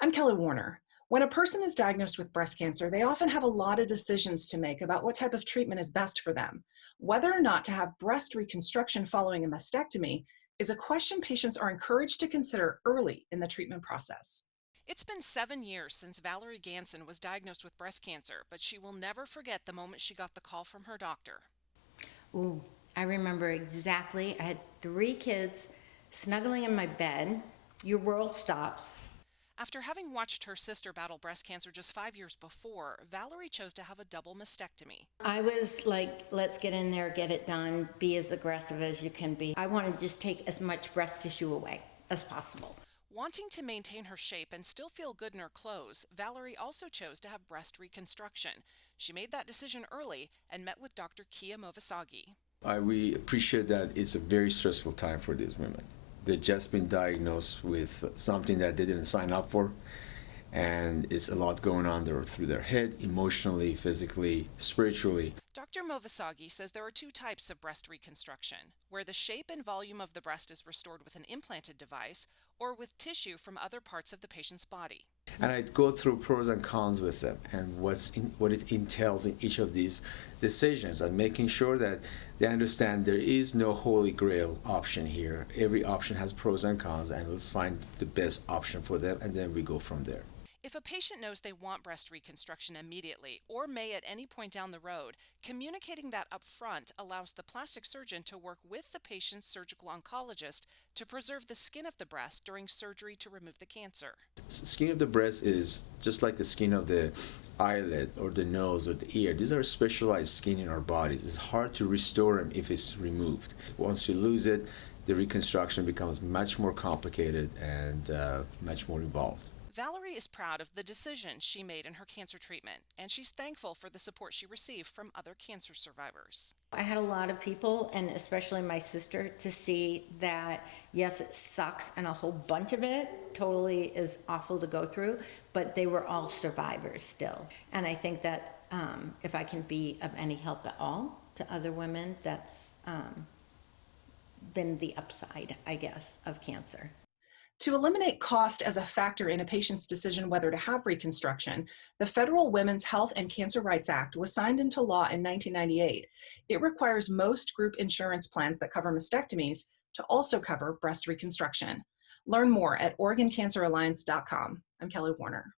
I'm Kelly Warner. When a person is diagnosed with breast cancer, they often have a lot of decisions to make about what type of treatment is best for them. Whether or not to have breast reconstruction following a mastectomy is a question patients are encouraged to consider early in the treatment process. It's been 7 years since Valerie Ganson was diagnosed with breast cancer, but she will never forget the moment she got the call from her doctor. Ooh, I remember exactly. I had three kids snuggling in my bed. Your world stops. After having watched her sister battle breast cancer just 5 years before, Valerie chose to have a double mastectomy. I was like, let's get in there, get it done, be as aggressive as you can be. I want to just take as much breast tissue away as possible. Wanting to maintain her shape and still feel good in her clothes, Valerie also chose to have breast reconstruction. She made that decision early and met with Dr. Kia Movasagi. We appreciate that it's a very stressful time for these women. They've just been diagnosed with something that they didn't sign up for, and it's a lot going on through their head, emotionally, physically, spiritually. Dr. Movasagi says there are two types of breast reconstruction, where the shape and volume of the breast is restored with an implanted device or with tissue from other parts of the patient's body. And I go through pros and cons with them and what it entails in each of these decisions, and making sure that they understand there is no holy grail option here. Every option has pros and cons, and let's find the best option for them, and then we go from there. If a patient knows they want breast reconstruction immediately or may at any point down the road, communicating that up front allows the plastic surgeon to work with the patient's surgical oncologist to preserve the skin of the breast during surgery to remove the cancer. Skin of the breast is just like the skin of the eyelid or the nose or the ear. These are specialized skin in our bodies. It's hard to restore them if it's removed. Once you lose it, the reconstruction becomes much more complicated and much more involved. Valerie is proud of the decision she made in her cancer treatment, and she's thankful for the support she received from other cancer survivors. I had a lot of people, and especially my sister, to see that yes, it sucks, and a whole bunch of it totally is awful to go through, but they were all survivors still. And I think that if I can be of any help at all to other women, that's been the upside, I guess, of cancer. To eliminate cost as a factor in a patient's decision whether to have reconstruction, the Federal Women's Health and Cancer Rights Act was signed into law in 1998. It requires most group insurance plans that cover mastectomies to also cover breast reconstruction. Learn more at OregonCancerAlliance.com. I'm Kelly Warner.